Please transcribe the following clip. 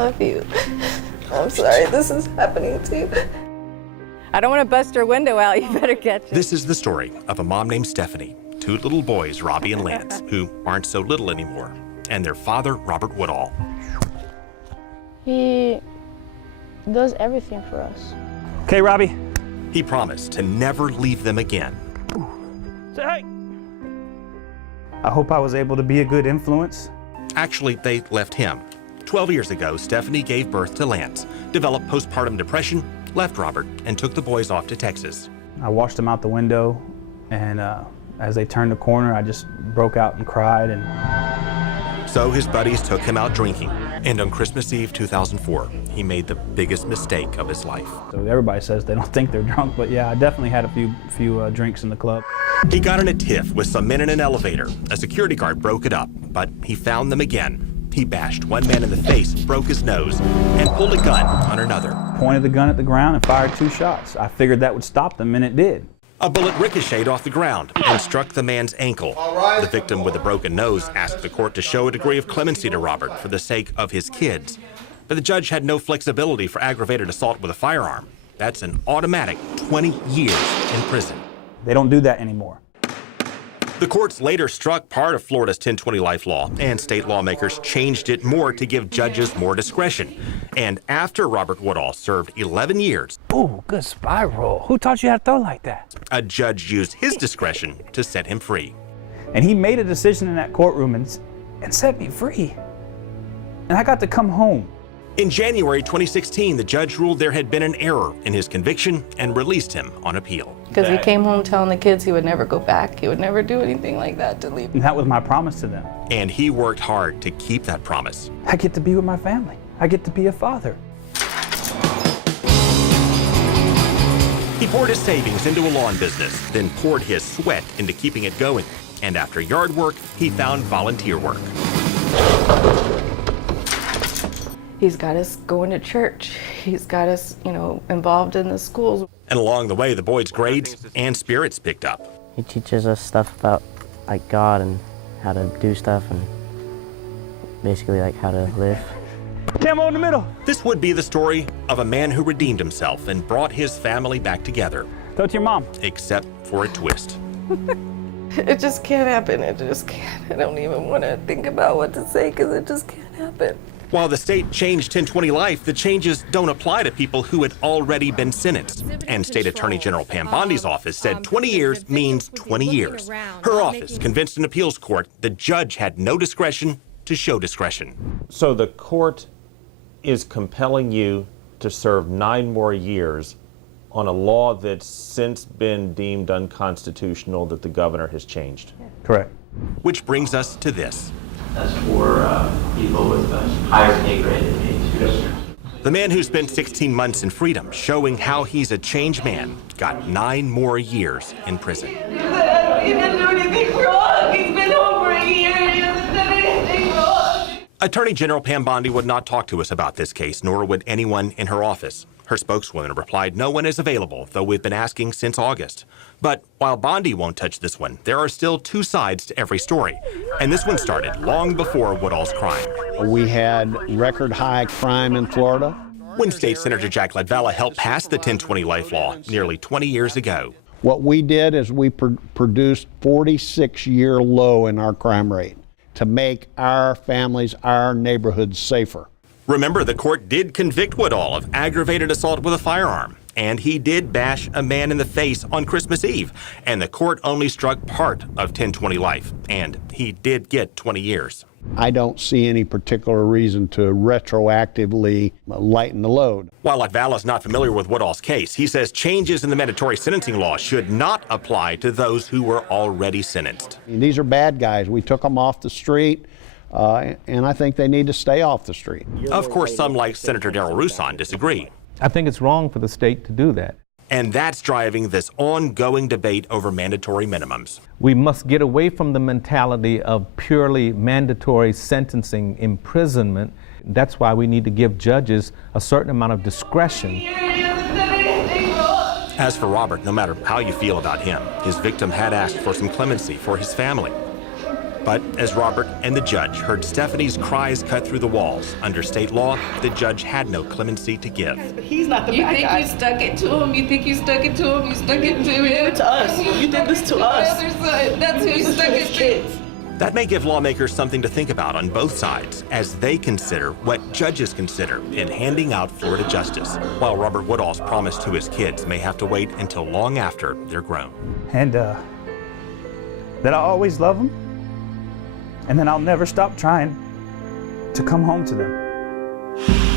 love you. I'm sorry this is happening to you. I don't want to bust your window out. You better catch it. This is the story of a mom named Stephanie, two little boys, Robbie and Lance, who aren't so little anymore, and their father, Robert Woodall. He does everything for us. Okay, Robbie. He promised to never leave them again. Say hi. I hope I was able to be a good influence. Actually, they left him. 12 years ago, Stephanie gave birth to Lance, developed postpartum depression, left Robert, and took the boys off to Texas. I watched them out the window, and as they turned the corner, I just broke out and cried. So his buddies took him out drinking, and on Christmas Eve 2004, he made the biggest mistake of his life. So everybody says they don't think they're drunk, but yeah, I definitely had a few drinks in the club. He got in a tiff with some men in an elevator. A security guard broke it up, but he found them again. He bashed one man in the face, broke his nose, and pulled a gun on another. Pointed the gun at the ground and fired 2 shots. I figured that would stop them, and it did. A bullet ricocheted off the ground and struck the man's ankle. The victim with a broken nose asked the court to show a degree of clemency to Robert for the sake of his kids. But the judge had no flexibility for aggravated assault with a firearm. That's an automatic 20 years in prison. They don't do that anymore. The courts later struck part of Florida's 1020 life law, and state lawmakers changed it more to give judges more discretion. And after Robert Woodall served 11 years, Ooh, good spiral. Who taught you how to throw like that? a judge used his discretion to set him free. And he made a decision in that courtroom and set me free. And I got to come home. In January 2016, the judge ruled there had been an error in his conviction and released him on appeal. Because he came home telling the kids he would never go back. He would never do anything like that to leave. And that was my promise to them. And he worked hard to keep that promise. I get to be with my family. I get to be a father. He poured his savings into a lawn business, then poured his sweat into keeping it going. And after yard work, he found volunteer work. He's got us going to church. He's got us, involved in the schools. And along the way, the boys' grades and spirits picked up. He teaches us stuff about God and how to do stuff and basically how to live. Camo in the middle. This would be the story of a man who redeemed himself and brought his family back together. Throw it to your mom. Except for a twist. It just can't happen. It just can't. I don't even want to think about what to say because it just can't happen. While the state changed 1020 life, the changes don't apply to people who had already been sentenced. And State Attorney General Pam Bondi's office said 20 years means 20 years. Her office convinced an appeals court the judge had no discretion to show discretion. So the court is compelling you to serve 9 more years on a law that's since been deemed unconstitutional that the governor has changed. Correct. Which brings us to this. That's for people with a higher pay grade than me, too. The man who spent 16 months in freedom, showing how he's a changed man, got 9 more years in prison. He didn't do anything wrong. He's been home for a year and he hasn't done anything wrong. Attorney General Pam Bondi would not talk to us about this case, nor would anyone in her office. Her spokeswoman replied, "No one is available, though we've been asking since August." But while Bondi won't touch this one, there are still 2 sides to every story. And this one started long before Woodall's crime. We had record high crime in Florida. When State Senator Jack Ledvala helped pass the 1020 life law nearly 20 years ago. What we did is we produced 46-year low in our crime rate to make our families, our neighborhoods safer. Remember, the court did convict Woodall of aggravated assault with a firearm, and he did bash a man in the face on Christmas Eve, and the court only struck part of 1020 life, and he did get 20 years. I don't see any particular reason to retroactively lighten the load. While Ledvala's not familiar with Woodall's case, he says changes in the mandatory sentencing law should not apply to those who were already sentenced. These are bad guys. We took them off the street. And I think they need to stay off the street. Of course, some like Senator Darrell Roussan disagree. I think it's wrong for the state to do that. And that's driving this ongoing debate over mandatory minimums. We must get away from the mentality of purely mandatory sentencing imprisonment. That's why we need to give judges a certain amount of discretion. As for Robert, no matter how you feel about him, his victim had asked for some clemency for his family. But as Robert and the judge heard Stephanie's cries cut through the walls, under state law, the judge had no clemency to give. He's not the bad guy. You think you stuck it to him? You think you stuck it to him? You stuck it to him? You did it to us. You did this to us. The other side. That's who you stuck it to. That may give lawmakers something to think about on both sides as they consider what judges consider in handing out Florida justice, while Robert Woodall's promise to his kids may have to wait until long after they're grown. And that I'll always love them, and then I'll never stop trying to come home to them.